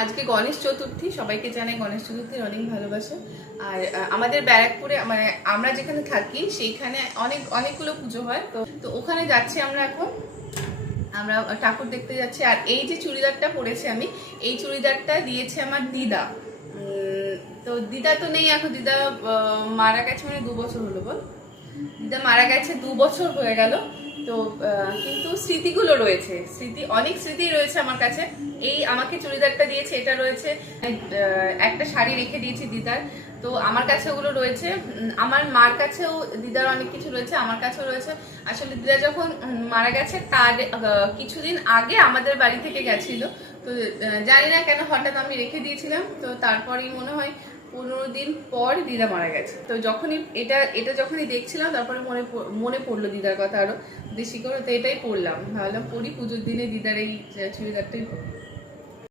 আজকে গণেশ চতুর্থী, সবাইকে জানাই গণেশ চতুর্থীর অনেক ভালোবাসা। আর আমাদের ব্যারাকপুরে মানে আমরা যেখানে থাকি, সেইখানে অনেক, অনেকগুলো পুজো হয়। তো তো ওখানে যাচ্ছি আমরা এখন। আমরা ঠাকুর দেখতে যাচ্ছি। আর এই যে চুড়িদারটা পরেছি আমি, এই চুড়িদারটা দিয়েছে আমার দিদা। তো দিদা তো নেই এখন। দিদা মারা গেছে মানে দু বছর হলো বল। দিদা মারা গেছে দু বছর হয়ে গেল। তো কিন্তু স্মৃতিগুলো রয়েছে। স্মৃতি, অনেক স্মৃতি রয়েছে আমার কাছে। এই আমাকে চুড়িদারটা দিয়েছে, এটা রয়েছে একটা শাড়ি রেখে দিয়েছি দিদার। তো আমার কাছে ওগুলো রয়েছে। আমার মার কাছেও দিদার অনেক কিছু রয়েছে, আমার কাছেও রয়েছে। আসলে দিদা যখন মারা গেছে, তার কিছুদিন আগে আমাদের বাড়ি থেকে গেছিল। তো জানি না কেন হঠাৎ আমি রেখে দিয়েছিলাম। তো তারপরেই মনে হয় পনেরো দিন পর দিদা মারা গেছে। তো যখনই এটা এটা যখনই দেখছিলাম, তারপরে মনে মনে পড়ল দিদার কথা আরও বেশি করে তো এটাই পড়লাম। ভাবলাম পড়ি, পুজোর দিনে দিদার এই চুড়িদারটাই পরবো।